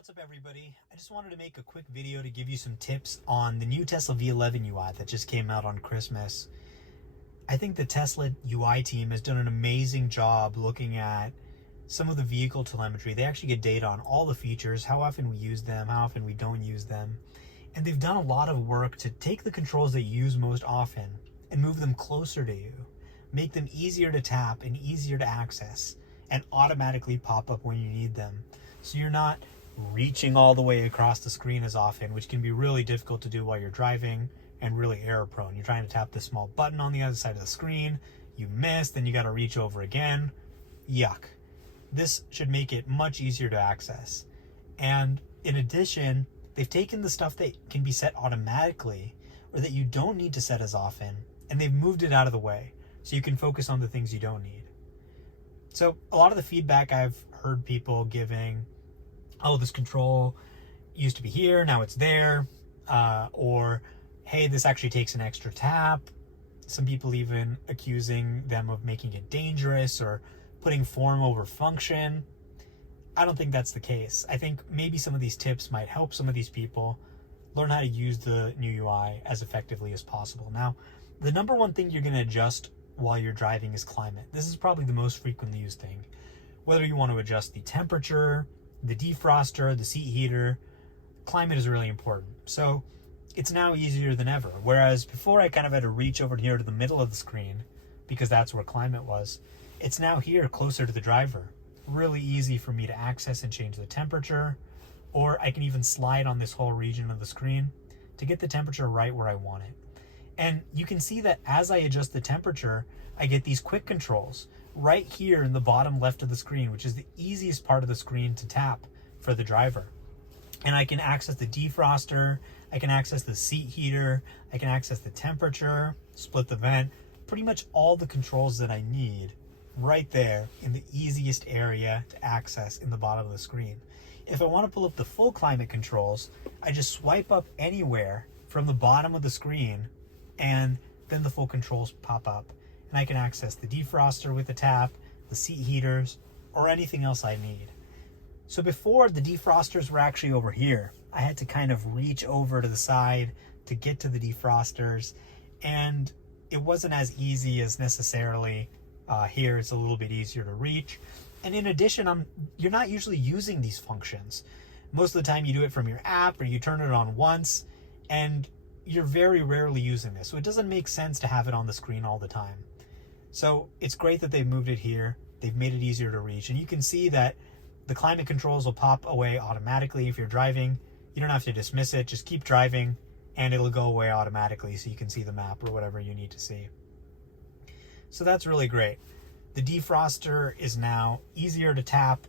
What's up everybody? I just wanted to make a quick video to give you some tips on the new Tesla V11 UI that just came out on Christmas. I think the Tesla UI team has done an amazing job looking at some of the vehicle telemetry. They actually get data on all the features, how often we use them, how often we don't use them. And they've done a lot of work to take the controls that you use most often and move them closer to you, make them easier to tap and easier to access, and automatically pop up when you need them. So you're not reaching all the way across the screen as often, which can be really difficult to do while you're driving and really error prone. You're trying to tap the small button on the other side of the screen, you miss, then you got to reach over again. Yuck. This should make it much easier to access. And in addition, they've taken the stuff that can be set automatically or that you don't need to set as often, and they've moved it out of the way so you can focus on the things you don't need. So a lot of the feedback I've heard people giving, oh, this control used to be here, now it's there, or hey, this actually takes an extra tap. Some people even accusing them of making it dangerous or putting form over function. I don't think that's the case. I think maybe some of these tips might help some of these people learn how to use the new UI as effectively as possible. Now, the number one thing you're going to adjust while you're driving is climate. This is probably the most frequently used thing. Whether you want to adjust the temperature, the defroster, the seat heater, climate is really important. So it's now easier than ever. Whereas before I kind of had to reach over here to the middle of the screen because that's where climate was. It's now here closer to the driver. Really easy for me to access and change the temperature, or I can even slide on this whole region of the screen to get the temperature right where I want it. And you can see that as I adjust the temperature, I get these quick controls right here in the bottom left of the screen, which is the easiest part of the screen to tap for the driver. And I can access the defroster, I can access the seat heater, I can access the temperature, split the vent, pretty much all the controls that I need right there in the easiest area to access in the bottom of the screen. If I want to pull up the full climate controls, I just swipe up anywhere from the bottom of the screen and then the full controls pop up. And I can access the defroster with a tap, the seat heaters, or anything else I need. So before, the defrosters were actually over here. I had to kind of reach over to the side to get to the defrosters, and it wasn't as easy as necessarily here. It's a little bit easier to reach. And in addition, you're not usually using these functions. Most of the time you do it from your app or you turn it on once, and you're very rarely using this. So it doesn't make sense to have it on the screen all the time. So it's great that they've moved it here. They've made it easier to reach. And you can see that the climate controls will pop away automatically if you're driving. You don't have to dismiss it. Just keep driving and it'll go away automatically so you can see the map or whatever you need to see. So that's really great. The defroster is now easier to tap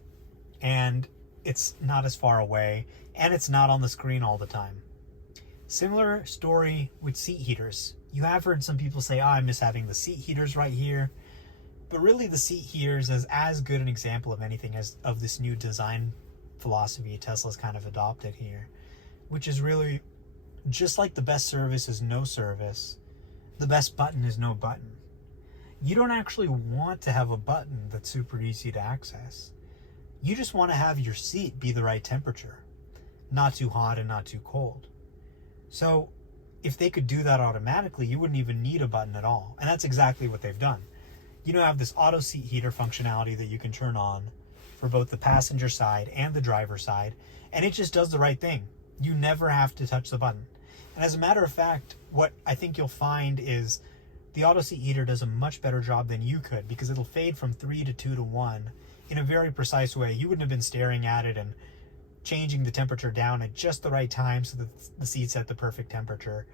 and it's not as far away and it's not on the screen all the time. Similar story with seat heaters. You have heard some people say, oh, I miss having the seat heaters right here. But really the seat heaters is as good an example of anything as of this new design philosophy Tesla's kind of adopted here, which is really just like the best service is no service, the best button is no button. You don't actually want to have a button that's super easy to access. You just want to have your seat be the right temperature, not too hot and not too cold. So if they could do that automatically, you wouldn't even need a button at all. And that's exactly what they've done. You now have this auto seat heater functionality that you can turn on for both the passenger side and the driver side, and it just does the right thing. You never have to touch the button. And as a matter of fact, what I think you'll find is the auto seat heater does a much better job than you could, because it'll fade from 3 to 2 to 1 in a very precise way. You wouldn't have been staring at it and changing the temperature down at just the right time so that the seat's at the perfect temperature.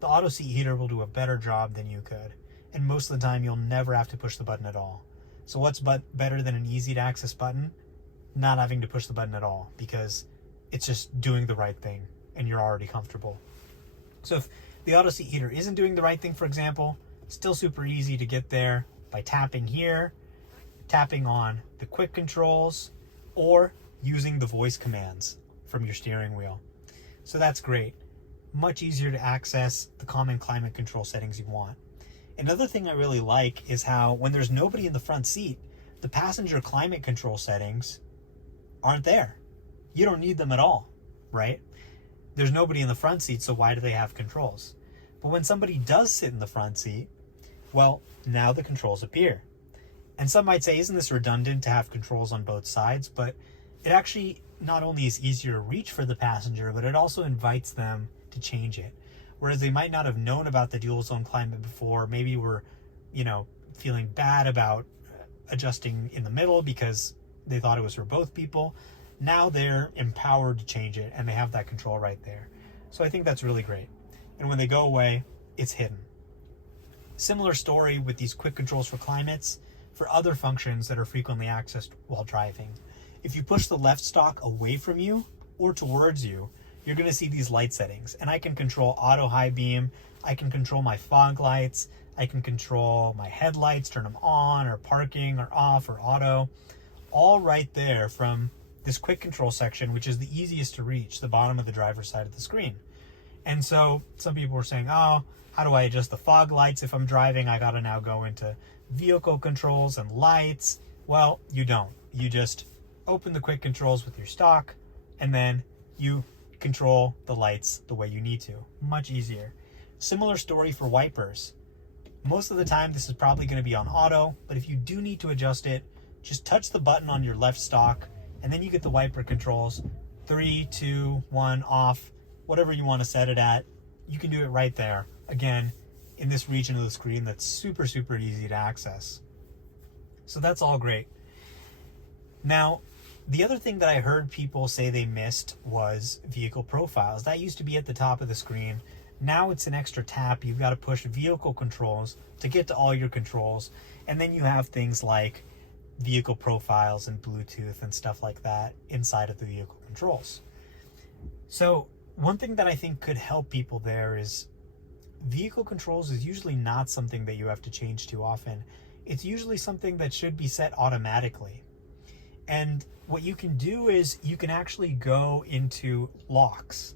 The auto seat heater will do a better job than you could. And most of the time, you'll never have to push the button at all. So what's better than an easy to access button? Not having to push the button at all, because it's just doing the right thing and you're already comfortable. So if the auto seat heater isn't doing the right thing, for example, still super easy to get there by tapping here, tapping on the quick controls, or using the voice commands from your steering wheel. So that's great. Much easier to access the common climate control settings you want. Another thing I really like is how when there's nobody in the front seat, the passenger climate control settings aren't there. you don't need them at all, right? There's nobody in the front seat, so why do they have controls? But when somebody does sit in the front seat, well, now the controls appear. And some might say, isn't this redundant to have controls on both sides? But it actually not only is easier to reach for the passenger, but it also invites them to change it. Whereas they might not have known about the dual zone climate before, maybe were, feeling bad about adjusting in the middle because they thought it was for both people. Now they're empowered to change it, and they have that control right there. So I think that's really great. And when they go away, it's hidden. Similar story with these quick controls for climates for other functions that are frequently accessed while driving. If you push the left stalk away from you or towards you, you're going to see these light settings. And I can control auto high beam, I can control my fog lights, I can control my headlights, turn them on or parking or off or auto, all right there from this quick control section, which is the easiest to reach, the bottom of the driver's side of the screen. And so some people were saying, oh, how do I adjust the fog lights if I'm driving? I got to now go into vehicle controls and lights. Well, you don't. You just open the quick controls with your stock, and then you control the lights the way you need to. Much easier. Similar story for wipers. Most of the time, this is probably going to be on auto, but if you do need to adjust it, just touch the button on your left stock, and then you get the wiper controls. 3, 2, 1, off, whatever you want to set it at. You can do it right there. Again, in this region of the screen that's super, super easy to access. So that's all great. Now, the other thing that I heard people say they missed was vehicle profiles. That used to be at the top of the screen. Now it's an extra tap. You've got to push vehicle controls to get to all your controls. And then you have things like vehicle profiles and Bluetooth and stuff like that inside of the vehicle controls. So one thing that I think could help people there is vehicle controls is usually not something that you have to change too often. It's usually something that should be set automatically. And what you can do is you can actually go into locks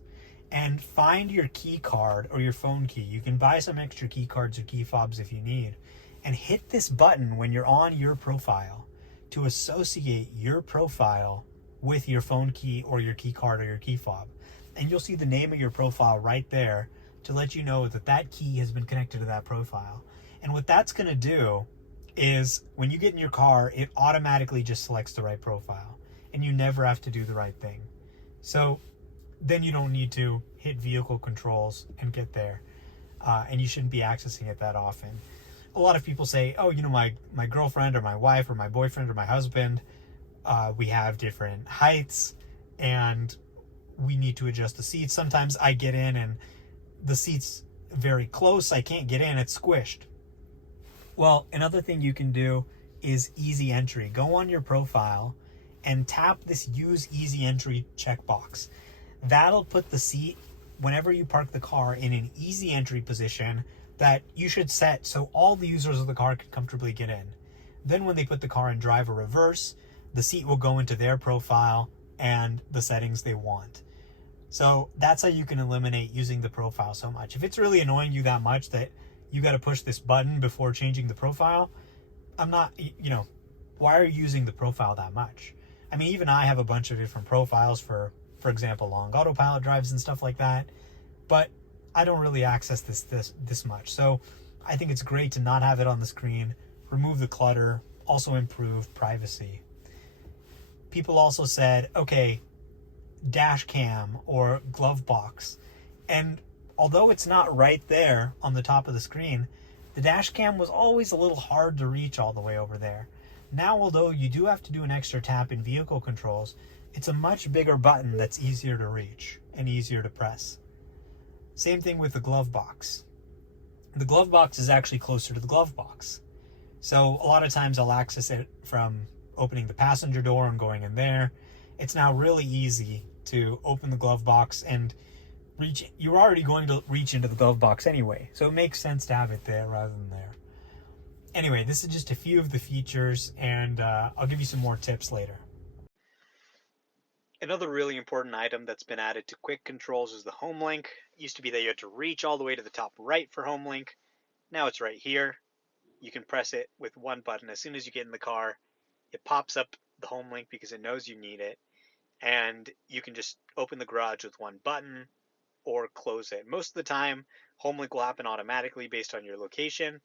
and find your key card or your phone key. You can buy some extra key cards or key fobs if you need, and hit this button when you're on your profile to associate your profile with your phone key or your key card or your key fob. And you'll see the name of your profile right there to let you know that that key has been connected to that profile. And what that's going to do is when you get in your car, it automatically just selects the right profile, and you never have to do the right thing. So then you don't need to hit vehicle controls and get there, and you shouldn't be accessing it that often. A lot of people say, oh, my girlfriend or my wife or my boyfriend or my husband, we have different heights and we need to adjust the seats. Sometimes I get in and the seat's very close. I can't get in. It's squished. Well, another thing you can do is easy entry. Go on your profile and tap this use easy entry checkbox. That'll put the seat, whenever you park the car, in an easy entry position that you should set so all the users of the car can comfortably get in. Then when they put the car in drive or reverse, the seat will go into their profile and the settings they want. So that's how you can eliminate using the profile so much. If it's really annoying you that much that you got to push this button before changing the profile, why are you using the profile that much? I mean, even I have a bunch of different profiles for example, long autopilot drives and stuff like that, but I don't really access this much. So I think it's great to not have it on the screen, remove the clutter, also improve privacy. People also said, okay, dash cam or glove box. And although it's not right there on the top of the screen, the dash cam was always a little hard to reach all the way over there. Now, although you do have to do an extra tap in vehicle controls, it's a much bigger button that's easier to reach and easier to press. Same thing with the glove box. The glove box is actually closer to the glove box. So a lot of times I'll access it from opening the passenger door and going in there. It's now really easy to open the glove box and reach. You're already going to reach into the glove box anyway, so it makes sense to have it there rather than there. Anyway, this is just a few of the features, and I'll give you some more tips later. Another really important item that's been added to quick controls is the home link. It used to be that you had to reach all the way to the top right for home link. Now it's right here. You can press it with one button. As soon as you get in the car, it pops up the home link because it knows you need it. and you can just open the garage with one button or close it. Most of the time, home link will happen automatically based on your location,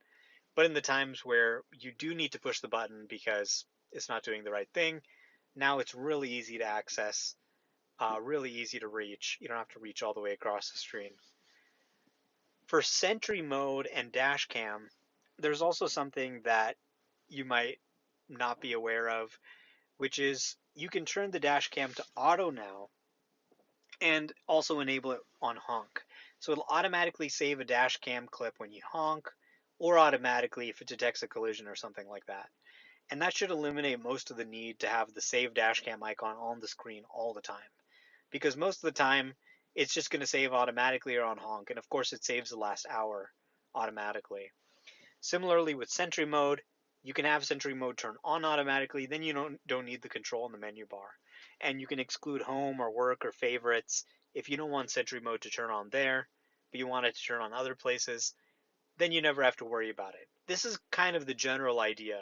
but in the times where you do need to push the button because it's not doing the right thing, now it's really easy to access, really easy to reach. You don't have to reach all the way across the screen. For Sentry Mode and dash cam, there's also something that you might not be aware of, which is you can turn the dash cam to auto now and also enable it on honk. So it'll automatically save a dash cam clip when you honk, or automatically if it detects a collision or something like that. And that should eliminate most of the need to have the save dash cam icon on the screen all the time. Because most of the time, it's just going to save automatically or on honk, and of course it saves the last hour automatically. Similarly with Sentry Mode, you can have Sentry Mode turn on automatically, then you don't need the control in the menu bar. And you can exclude home or work or favorites if you don't want Sentry Mode to turn on there, but you want it to turn on other places, then you never have to worry about it. This is kind of the general idea.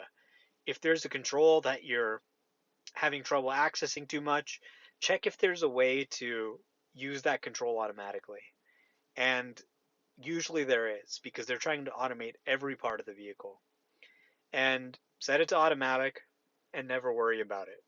If there's a control that you're having trouble accessing too much, check if there's a way to use that control automatically. And usually there is, because they're trying to automate every part of the vehicle. And set it to automatic and never worry about it.